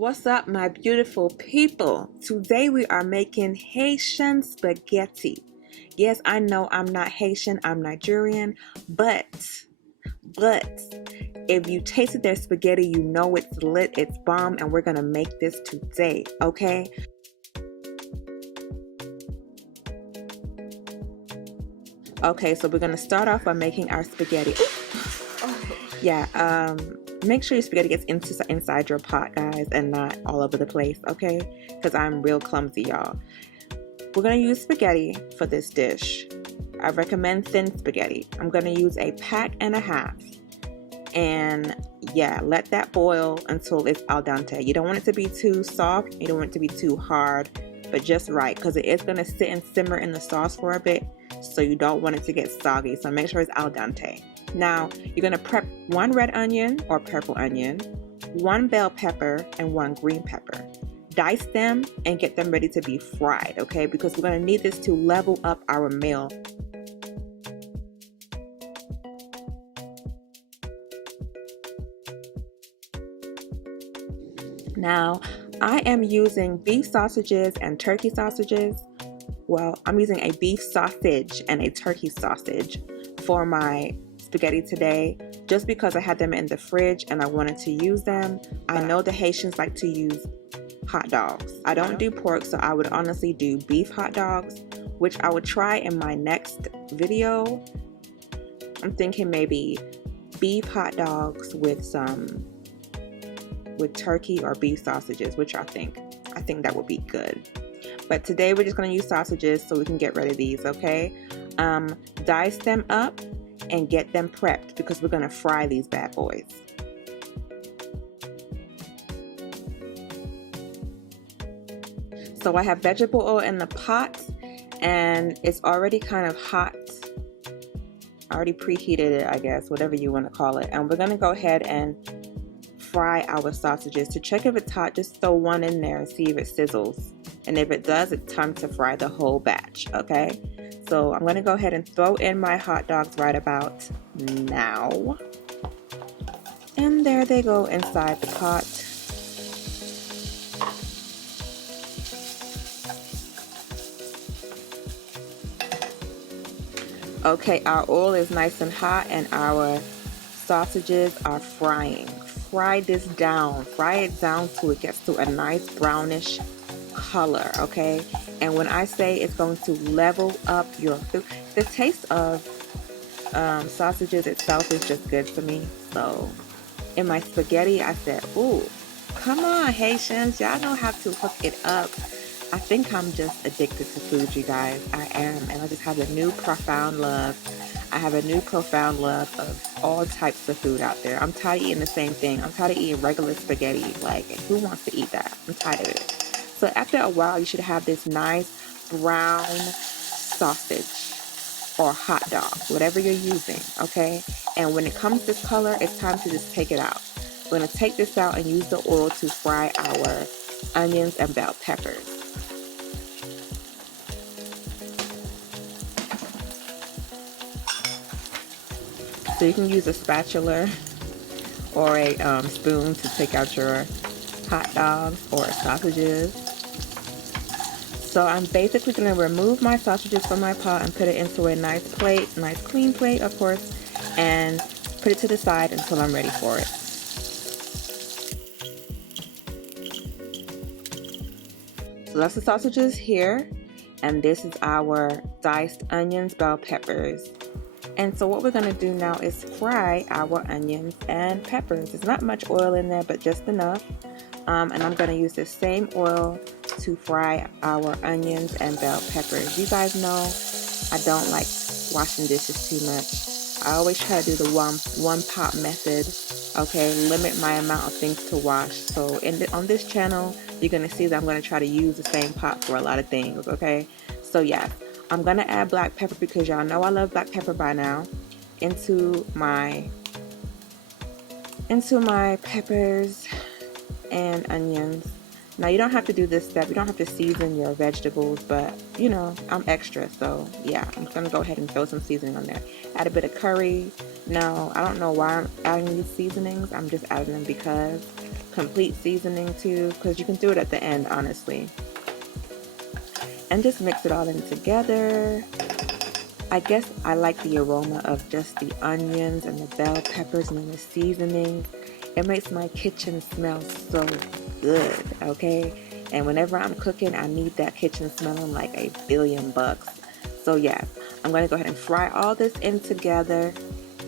What's up, my beautiful people? Today we are making Haitian spaghetti. Yes, I know I'm not Haitian, I'm Nigerian, but if you tasted their spaghetti, you know it's lit, it's bomb, and we're gonna make this today, okay? Okay, so we're gonna start off by making our spaghetti. Yeah, make sure your spaghetti gets inside your pot, guys, and not all over the place, okay? Because I'm real clumsy, y'all. We're gonna use spaghetti for this dish. I recommend thin spaghetti. I'm gonna use a pack and a half. And yeah, let that boil until it's al dente. You don't want it to be too soft, you don't want it to be too hard, but just right, because it is gonna sit and simmer in the sauce for a bit, so you don't want it to get soggy. So make sure it's al dente. Now, you're going to prep one red onion or purple onion, one bell pepper, and one green pepper. Dice them and get them ready to be fried, okay? Because we're going to need this to level up our meal. Now, I am using beef sausages and turkey sausages. Well, I'm using a beef sausage and a turkey sausage for my spaghetti today, just because I had them in the fridge and I wanted to use them. I know the Haitians like to use hot dogs. I don't do pork, so I would honestly do beef hot dogs, which I would try in my next video. I'm thinking maybe beef hot dogs with turkey or beef sausages, which I think that would be good. But today we're just going to use sausages so we can get rid of these, okay? Dice them up and get them prepped because we're going to fry these bad boys. So I have vegetable oil in the pot and it's already kind of hot. I already preheated it, I guess, whatever you want to call it. And we're going to go ahead and fry our sausages. To check if it's hot, just throw one in there and see if it sizzles. And if it does, it's time to fry the whole batch, okay? So I'm going to go ahead and throw in my hot dogs right about now. And there they go inside the pot. Okay, our oil is nice and hot and our sausages are frying. Fry this down. Fry it down till it gets to a nice brownish color, okay? And when I say it's going to level up your food, the taste of sausages itself is just good for me. So in my spaghetti, I said, ooh, come on, Haitians, y'all know how to hook it up. I think I'm just addicted to food, you guys. I am, and I just have a new profound love. I have a new profound love of all types of food out there. I'm tired of eating the same thing. I'm tired of eating regular spaghetti. Like, who wants to eat that? I'm tired of it. So after a while, you should have this nice brown sausage or hot dog, whatever you're using, okay? And when it comes this color, it's time to just take it out. We're going to take this out and use the oil to fry our onions and bell peppers. So you can use a spatula or a spoon to take out your hot dogs or sausages. So I'm basically going to remove my sausages from my pot and put it into a nice plate, nice clean plate, of course, and put it to the side until I'm ready for it. So that's the sausages here, and this is our diced onions, bell peppers. And so what we're going to do now is fry our onions and peppers. There's not much oil in there, but just enough. And I'm going to use the same oil to fry our onions and bell peppers. You guys know I don't like washing dishes too much. I always try to do the one pot method, okay? Limit my amount of things to wash. So on this channel, you're going to see that I'm going to try to use the same pot for a lot of things, okay? So yeah, I'm going to add black pepper because y'all know I love black pepper by now into my peppers and onions. Now you don't have to do this step, you don't have to season your vegetables, but you know, I'm extra, so yeah, I'm just gonna go ahead and throw some seasoning on there. Add a bit of curry. Now I don't know why I'm adding these seasonings, I'm just adding them because complete seasoning too, because you can do it at the end, honestly. And just mix it all in together. I guess I like the aroma of just the onions and the bell peppers and then the seasoning. It makes my kitchen smell so good, okay? And whenever I'm cooking, I need that kitchen smelling like $1,000,000,000. So yeah, I'm gonna go ahead and fry all this in together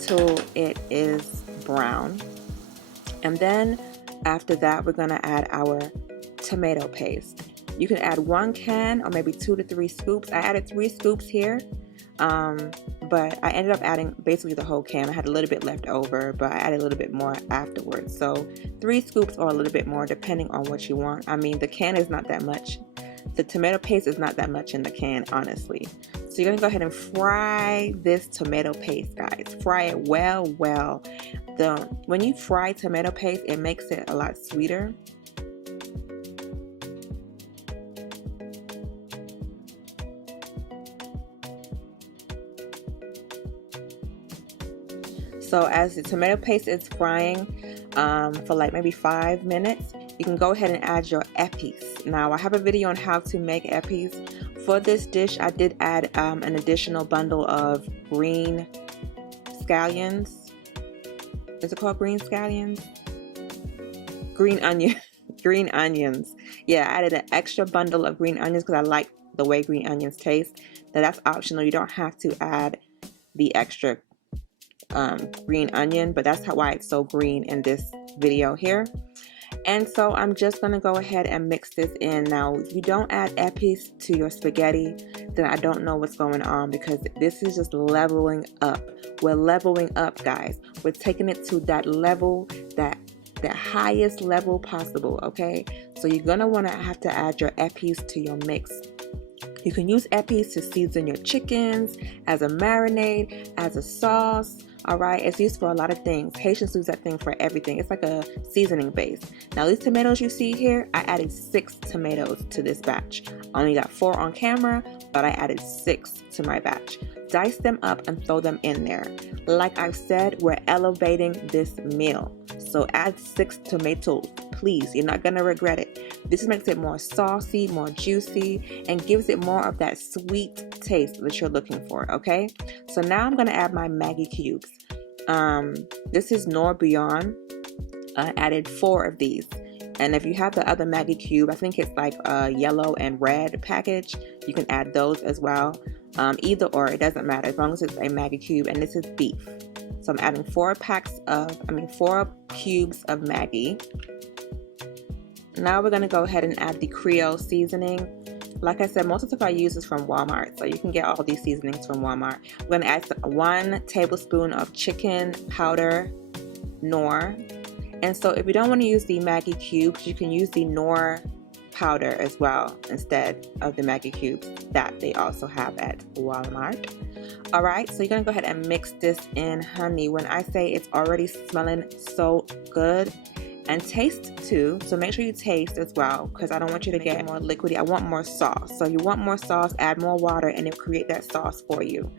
till it is brown. And then after that, we're gonna add our tomato paste. You can add 1 can or maybe 2 to 3 scoops. I added 3 scoops here. But I ended up adding basically the whole can. I had a little bit left over, but I added a little bit more afterwards. So 3 scoops or a little bit more depending on what you want. I mean, the can is not that much. The tomato paste is not that much in the can, honestly. So you're gonna go ahead and fry this tomato paste, guys. Fry it well. When you fry tomato paste, it makes it a lot sweeter. So as the tomato paste is frying for like maybe 5 minutes, you can go ahead and add your epis. Now I have a video on how to make epis. For this dish, I did add an additional bundle of green scallions. Is it called green scallions? Green onion, green onions. Yeah, I added an extra bundle of green onions because I like the way green onions taste. Now that's optional. You don't have to add the extra green onion, but that's why it's so green in this video here. And so I'm just gonna go ahead and mix this in. Now if you don't add epis to your spaghetti, then I don't know what's going on, because this is just leveling up. We're leveling up, guys. We're taking it to that level, that the highest level possible, okay? So you're gonna wanna have to add your epis to your mix. You can use epis to season your chickens, as a marinade, as a sauce. All right, it's used for a lot of things. Haitians use that thing for everything. It's like a seasoning base. Now these tomatoes you see here, I added 6 tomatoes to this batch. I only got 4 on camera, but I added 6 to my batch. Dice them up and throw them in there. Like I've said, we're elevating this meal. So add 6 tomatoes, please. You're not gonna regret it. This makes it more saucy, more juicy, and gives it more of that sweet taste that you're looking for, okay? So now I'm gonna add my Maggi cubes. This is Noir Beyond. I added 4 of these. And if you have the other Maggi cube, I think it's like a yellow and red package, you can add those as well. Either or, it doesn't matter as long as it's a Maggi cube, and this is beef. So I'm adding 4 cubes of Maggi. Now we're gonna go ahead and add the Creole seasoning. Like I said, most of the stuff I use is from Walmart, so you can get all these seasonings from Walmart. We're gonna add 1 tablespoon of chicken powder, noir. And so if you don't want to use the Maggi cubes, you can use the noir powder as well instead of the Maggi cubes that they also have at Walmart. All right, so you're gonna go ahead and mix this in, honey. When I say it's already smelling so good, and taste too, so make sure you taste as well, because I don't want you to get more liquidy. I want more sauce. So if you want more sauce, add more water and it'll create that sauce for you.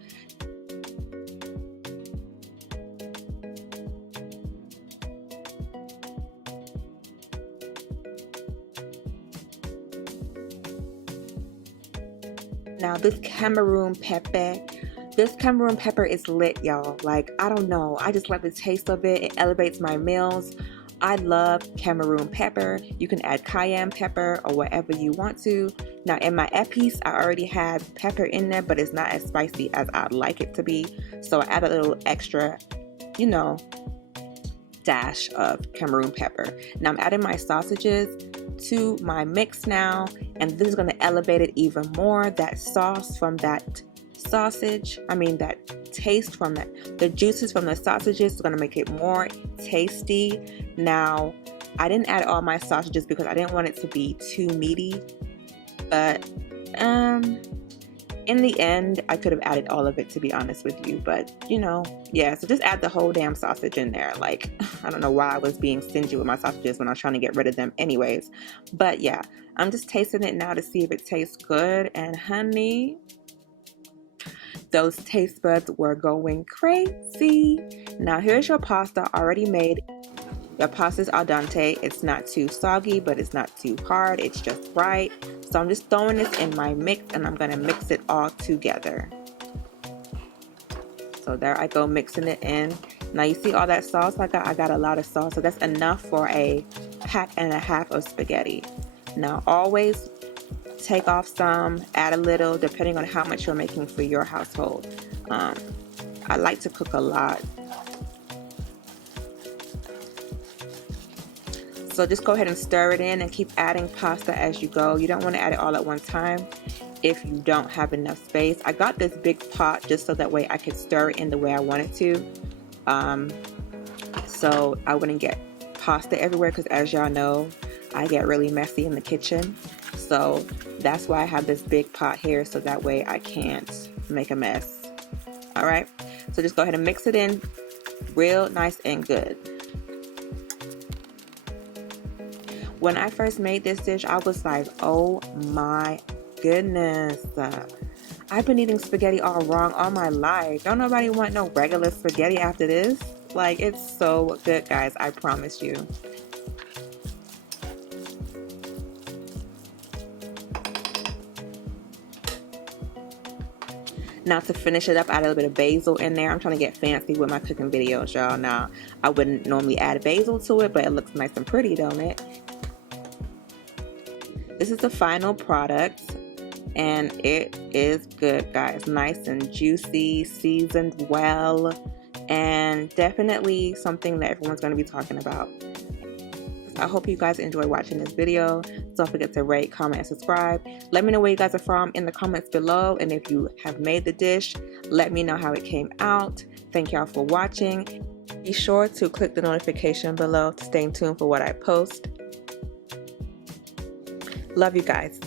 Now this Cameroon pepper is lit, y'all. Like, I don't know, I just like the taste of it. It elevates my meals. I love Cameroon pepper. You can add cayenne pepper or whatever you want to. Now in my epis, I already have pepper in there, but it's not as spicy as I'd like it to be. So I add a little extra, you know, dash of Cameroon pepper. Now I'm adding my sausages to my mix now, and this is going to elevate it even more. That sauce from that sausage, that taste from that, the juices from the sausages is going to make it more tasty. Now I didn't add all my sausages because I didn't want it to be too meaty, but in the end I could have added all of it, to be honest with you. But yeah, so just add the whole damn sausage in there. Like, I don't know why I was being stingy with my sausages when I was trying to get rid of them anyways. But yeah, I'm just tasting it now to see if it tastes good, and honey, those taste buds were going crazy. Now here's your pasta already made. The pasta is al dente. It's not too soggy, but it's not too hard. It's just right. So I'm just throwing this in my mix, and I'm gonna mix it all together. So there I go, mixing it in. Now you see all that sauce I got? I got a lot of sauce, so that's enough for a pack and a half of spaghetti. Now always take off some, add a little, depending on how much you're making for your household. I like to cook a lot. So just go ahead and stir it in and keep adding pasta as you go. You don't want to add it all at one time if you don't have enough space. I got this big pot just so that way I could stir it in the way I wanted to. So I wouldn't get pasta everywhere, because as y'all know, I get really messy in the kitchen. So that's why I have this big pot here, so that way I can't make a mess. Alright, so just go ahead and mix it in real nice and good. When I first made this dish, I was like, oh my goodness. I've been eating spaghetti all wrong all my life. Don't nobody want no regular spaghetti after this. Like, it's so good, guys. I promise you. Now to finish it up, I add a little bit of basil in there. I'm trying to get fancy with my cooking videos, y'all. Now, I wouldn't normally add basil to it, but it looks nice and pretty, don't it? This is the final product, and it is good, guys. Nice and juicy, seasoned well, and definitely something that everyone's going to be talking about. I hope you guys enjoy watching this video. Don't forget to rate, comment, and subscribe. Let me know where you guys are from in the comments below, and if you have made the dish, let me know how it came out. Thank y'all for watching. Be sure to click the notification below to stay tuned for what I post. Love you guys.